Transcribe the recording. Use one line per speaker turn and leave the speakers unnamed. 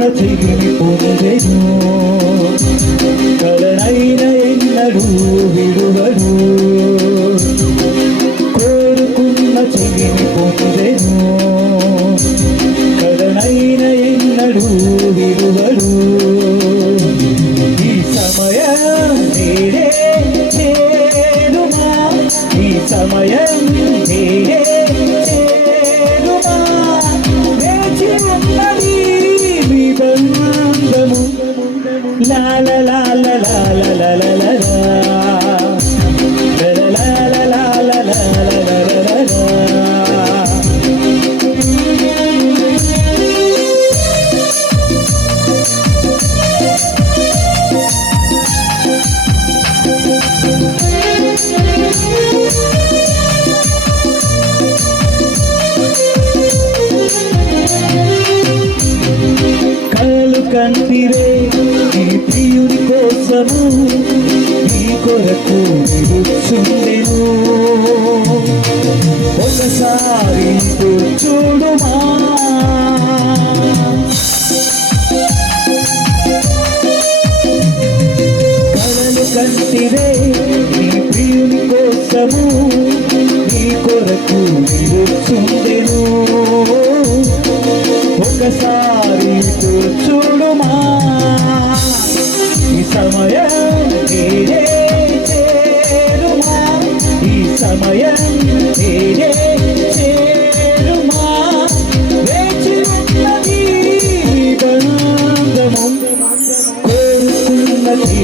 ఉన్న చెగిరి పొందెను కలనైన ఎన్నడూ విడువడు కోరుకున్న చెగిరి పొందెను కలనైన ఎన్నడూ విడువడు. ఈ సమయ నేడే చేరుమా ఈ సమయం నేడే la la la la la la. కంటిరే నీ ప్రియుని కోసము నీ కొరకు నిలుచుండెను ఒకసారి చూడుమా. కలలు కంటిరే నీ ప్రియుని కోసము నీ కొరకు నిలుచుండెను ఒకసారి చూడుమా ఈ సమయానికి చేరుమా? ఈ సమయం చేరుమా? వేచి ఉన్నది బృందమం కోరుతున్నది